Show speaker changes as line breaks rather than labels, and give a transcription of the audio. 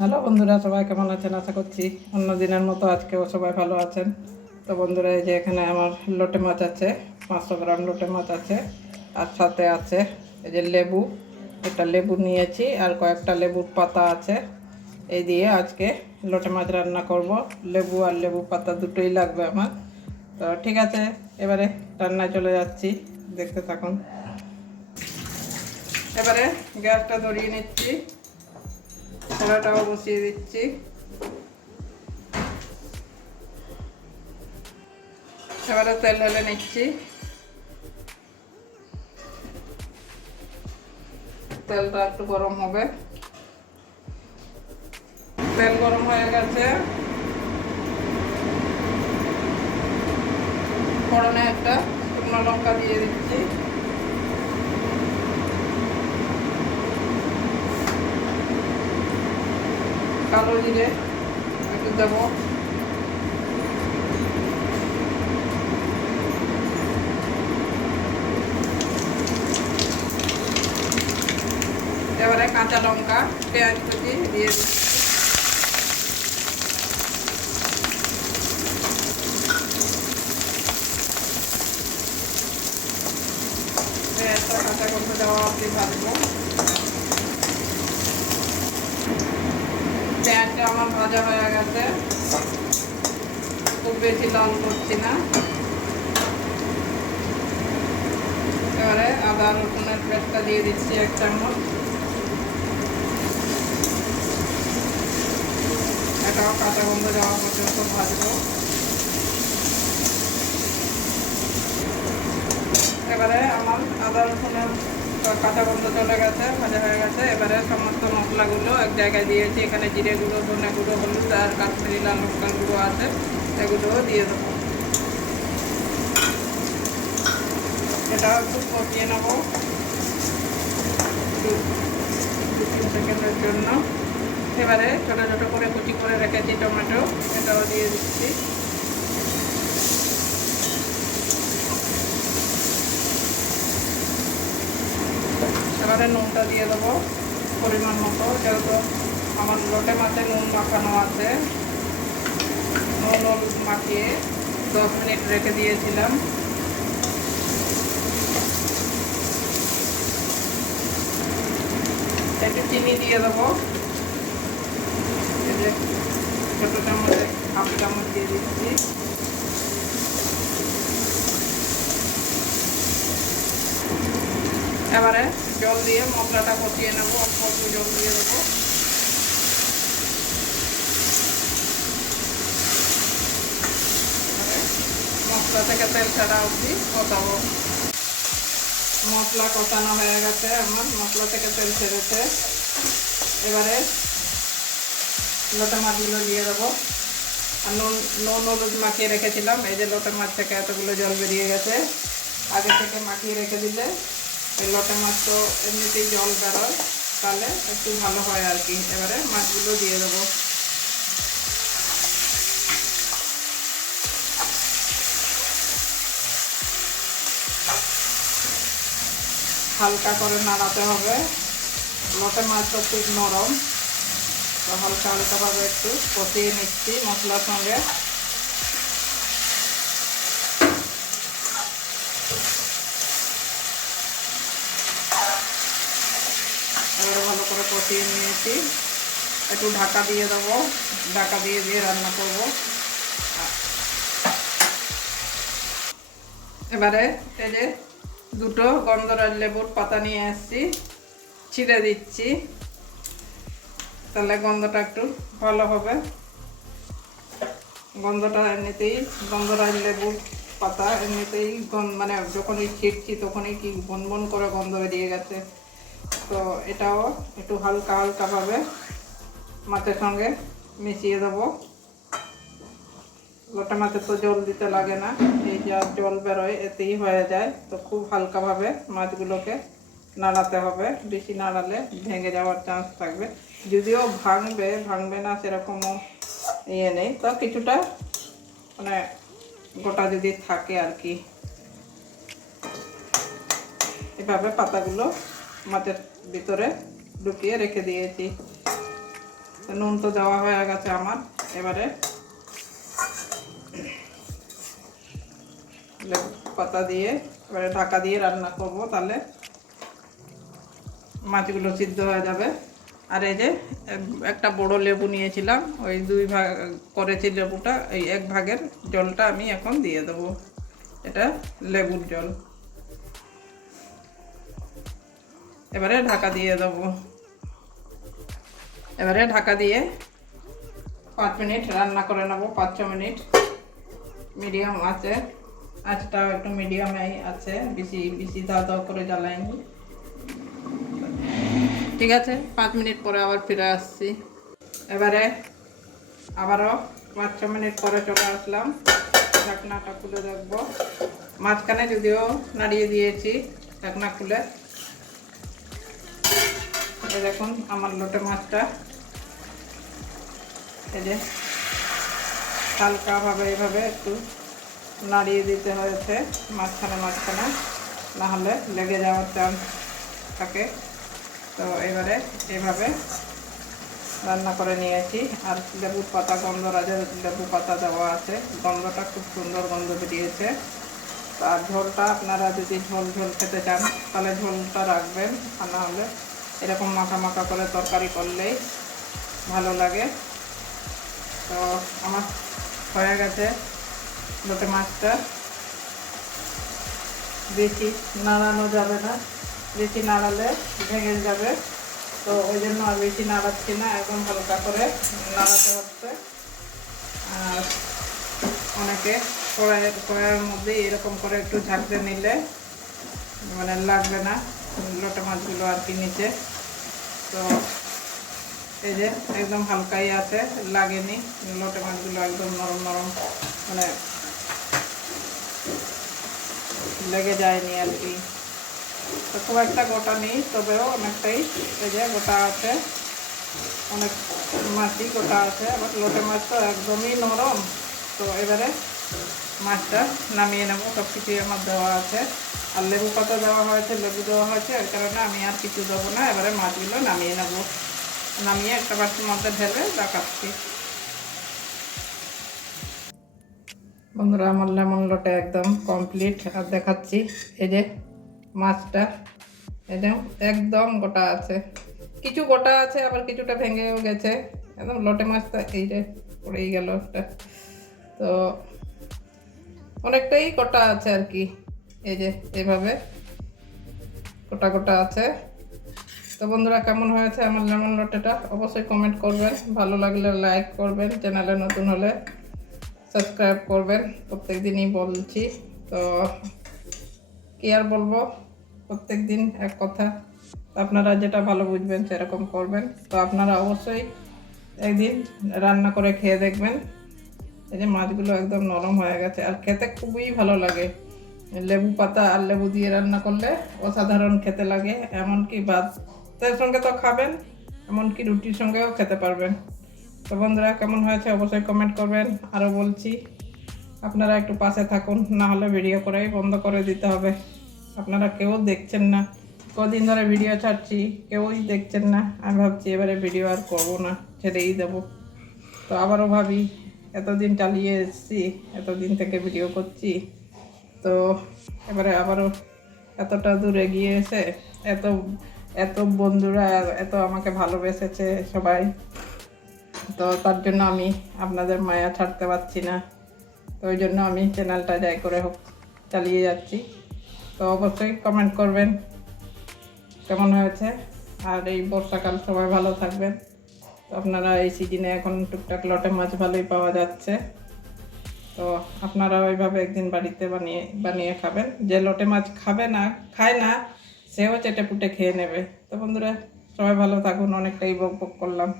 Hello বন্ধুরা, সবাই কেমন আছেন? আশা করছি অন্য দিনের মতো আজকেও সবাই ভালো আছেন। তো বন্ধুরা, এই যে এখানে আমার লোটে মাছ আছে, পাঁচশো গ্রাম লোটে মাছ আছে আর সাথে আছে এই যে লেবু। একটা লেবু নিয়েছি আর কয়েকটা লেবুর পাতা আছে। এই দিয়ে আজকে লোটে মাছ রান্না করব। লেবু আর লেবু পাতা দুটোই লাগবে আমার। তো ঠিক আছে, এবারে রান্নায় চলে যাচ্ছি, দেখতে থাকুন। এবারে গ্যাসটা ধরিয়ে নিচ্ছি। কড়াটাও বসিয়ে দিচ্ছি। এবারে তেল ঢেলে নিচ্ছি। তেলটা একটু গরম হবে। তেল গরম হয়ে গেছে। ফোড়নে একটা শুকনো লঙ্কা দিয়ে দিচ্ছি। কালো জিরে একটু দেবো এবারে কাঁচা লঙ্কা পেঁয়াজ কুচি দিয়ে দিচ্ছি পেঁয়াজটা কাঁচা করতে দেওয়া অবধি ভাজবো পেঁয়াজটা আমার ভাজা হয়ে গেছে। খুব বেশি লং করছি না। এবারে আদা রসুনের পেস্টটা দিয়ে দিচ্ছি এক চামচ। এটাও কাঁচা গন্ধ যাওয়া পর্যন্ত ভাজবো। এবারে আমার আদা রসুনের কাঁচা গন্ধ চলে গেছে, ভাজা হয়ে গেছে। এবারে সমস্ত মশলাগুলো এক জায়গায় দিয়েছি। এখানে জিরে গুঁড়ো, ধনে গুঁড়ো, হলুদ আর কাশ্মীরি লাল লঙ্কার গুঁড়ো আছে। এগুলোও দিয়ে দেবো। এটা একটু কষিয়ে নেব। সেকেন্ডের জন্য। এবারে ছোটো ছোটো করে কুচি করে রেখেছি টমেটো। এটাও দিয়ে দিচ্ছি। এবারে নুনটা দিয়ে দেবো পরিমাণ মতো, যেহেতু আমার লোটে মাছে নুন মাখানো আছে। নুন হলুদ মাখিয়ে দশ মিনিট রেখে দিয়েছিলাম। একটু চিনি দিয়ে দেবো। ছোটো চামচে হাফ চামচ দিয়ে দিচ্ছি। এবারে জল দিয়ে মশলাটা কষিয়ে নেব, অল্প অল্প জল দিয়ে দেবো। মশলা থেকে তেল ছাড়া অবধি কষাবো। মশলা কষানো হয়ে গেছে আমার, মশলা থেকে তেল ছেড়েছে। এবারে লোটা মাছগুলো দিয়ে দেবো। আর নুন নুন হলুদ মাখিয়ে রেখেছিলাম, এই যে লোটা মাছ থেকে এতগুলো জল বেরিয়ে গেছে। আগে থেকে মাখিয়ে রেখে দিলে লোটে মাছ তো এমনিতেই জল বেরোয়, তাহলে একটু ভালো হয় আর কি। এবারে মাছগুলো দিয়ে দেবো। হালকা করে নাড়াতে হবে। লটে মাছ তো খুব নরম, তো হালকা হালকাভাবে একটু কষিয়ে নিচ্ছি মশলার সঙ্গে এবারে ভালো করে কষিয়ে নিয়েছি। একটু ঢাকা দিয়ে দেবো। ঢাকা দিয়ে দিয়ে রান্না করব। এবারে এই যে দুটো গন্ধরাজ লেবুর পাতা নিয়ে আসছি। ছিঁড়ে দিচ্ছি। তাহলে গন্ধটা একটু ভালো হবে। গন্ধটা এমনিতেই, গন্ধরাজ লেবুর পাতা এমনিতেই মানে যখনই ছিটছি তখনই কি বন বন করে গন্ধ বেরিয়ে গেছে। তো এটাও একটু হালকা হালকাভাবে মাছের সঙ্গে মিশিয়ে দেবো। গোটা মাছের তো জল দিতে লাগে না, এই যা জল বেরোয় এতেই হয়ে যায়। তো খুব হালকাভাবে মাছগুলোকে নাড়াতে হবে, বেশি নাড়ালে ভেঙে যাওয়ার চান্স থাকবে। যদিও ভাঙবে ভাঙবে না সেরকমও ইয়ে নেই। তো কিছুটা মানে গোটা যদি থাকে আর কি। এভাবে পাতাগুলো মাছের ভিতরে ঢুকিয়ে রেখে দিয়েছি। নুন তো দেওয়া হয়ে গেছে আমার। এবারে পাতা দিয়ে, এবারে ঢাকা দিয়ে রান্না করব তাহলে মাছগুলো সিদ্ধ হয়ে যাবে। আর এই যে একটা বড় লেবু নিয়েছিলাম, ওই দুই ভাগ করেছি লেবুটা, এই এক ভাগের জলটা আমি এখন দিয়ে দেবো। এটা লেবুর জল। এবারে ঢাকা দিয়ে দেবো। এবারে ঢাকা দিয়ে পাঁচ মিনিট রান্না করে নেব, পাঁচ ছ মিনিট। মিডিয়াম আছে। আঁচটাও একটু মিডিয়ামে আছে। বেশি বেশি দাও দাও করে জ্বালাইনি। ঠিক আছে, পাঁচ মিনিট পরে আবার ফিরে আসছি। এবারে আবারও পাঁচ ছ মিনিট পরে চলে আসলাম। ঢাকনাটা খুলে দেখব। মাঝখানে যদিও নাড়িয়ে দিয়েছি, ঢাকনা খুলে। এই দেখুন আমার লোটে মাছটা এই যে হালকাভাবে এইভাবে একটু নাড়িয়ে দিতে হয়েছে, মাঝখানে মাঝখানে না হলে লেগে যাওয়ার চান্স থাকে। তো এবারে এইভাবে রান্না করে নিয়েছি। আর লেবুর পাতা গন্ধ গন্ধরাজের লেবু পাতা দেওয়া আছে, গন্ধটা খুব সুন্দর গন্ধ বেরিয়েছে। আর ঝোলটা আপনারা যদি ঝোল ঝোল খেতে চান, তাহলে ঝোলটা রাখবেন, আর না হলে এরকম মাখা মাখা করে তরকারি করলেই ভালো লাগে। তো আমার হয়ে গেছে লোটে মাছটা। বেশি নাড়ানো যাবে না, বেশি নাড়ালে ভেঙে যাবে। তো ওই জন্য আর বেশি নাড়াচ্ছি না, একদম হালকা করে নাড়াতে হচ্ছে। আর অনেকে কড়াইয়ের কড়াইয়ের মধ্যে এরকম করে একটু ঝাঁকতে নিলে মানে লাগবে না। লোটে মাছগুলো আর কি নিচে। তো এই যে একদম হালকাই আছে, লাগেনি। লোটে মাছগুলো একদম নরম নরম মানে লেগে যায়নি আর কি। তো খুব একটা গোটা নেই, তবেও অনেকটাই এই যে গোটা আছে। অনেক মাছই গোটা আছে, আবার লোটে মাছ তো একদমই নরম। তো এবারে মাছটা নামিয়ে নেব সব কিছুই আমার দেওয়া আছে। আর লেবু পাতা দেওয়া হয়েছে, লেবু দেওয়া হয়েছে ওই কারণে আমি আর কিছু দেবো না। এবারে মাছগুলো নামিয়ে নেব। নামিয়ে একটা বাটির মধ্যে ঢেলে দেখাচ্ছি। বন্ধুরা, আমার লেমন লোটে একদম কমপ্লিট আর দেখাচ্ছি, এই যে মাছটা একদম একদম গোটা আছে। কিছু গোটা আছে, আবার কিছুটা ভেঙেও গেছে। একদম লটে মাছটা এই যে পড়েই গেল একটা। তো অনেকটাই গোটা আছে আর কি। এই যে এভাবে গোটা গোটা আছে। তো বন্ধুরা, কেমন হয়েছে আমার লেমন লটেটা? অবশ্যই কমেন্ট করবেন। ভালো লাগলে লাইক করবেন। চ্যানেলে নতুন হলে সাবস্ক্রাইব করবেন। প্রত্যেক দিনই বলছি। তো কি আর বলব? প্রত্যেক দিন এক কথা। আপনারা যেটা ভালো বুঝবেন সেরকম করবেন। তো আপনারা অবশ্যই একদিন রান্না করে খেয়ে দেখবেন। এই যে মাছগুলো একদম নরম হয়ে গেছে। আর খেতে খুবই ভালো লাগে। লেবু পাতা আর লেবু দিয়ে রান্না করলে অসাধারণ খেতে লাগে, এমনকি ভাতের সঙ্গে তো খাবেন, এমনকি রুটির সঙ্গেও খেতে পারবেন। তো বন্ধুরা, কেমন হয়েছে অবশ্যই কমেন্ট করবেন। আরও বলছি, আপনারা একটু পাশে থাকুন, না হলে ভিডিও করেই বন্ধ করে দিতে হবে। আপনারা কেউ দেখছেন না। কদিন ধরে ভিডিও ছাড়ছি, কেউই দেখছেন না। আমি ভাবছি এবারে ভিডিও আর করব না, ছেড়েই দেবো। তো আবারও ভাবি, এতদিন চালিয়ে এসেছি, এতদিন থেকে ভিডিও করছি। তো এবারে আবারও এতটা দূর এসে এত এত বন্ধুরা, এত আমাকে ভালোবেসেছে সবাই। তো তার জন্য আমি আপনাদের মায়া ছাড়তে পারছি না। তো ওই জন্য আমি চ্যানেলটা যাই করে হোক, চালিয়ে যাচ্ছি। তো অবশ্যই কমেন্ট করবেন, কেমন হয়েছে? আর এই বর্ষাকাল সবাই ভালো থাকবেন। আপনারা এই সিজনে এখন টুকটাক লটে মাছ ভালোই পাওয়া যাচ্ছে। তো আপনারা ওইভাবে একদিন বাড়িতে বানিয়ে বানিয়ে খাবেন। যে লটে মাছ খাবে না, খায় না, সেও চেটে পুটে খেয়ে নেবে। তো বন্ধুরা, সবাই ভালো থাকুন, অনেকটাই বক বক করলাম।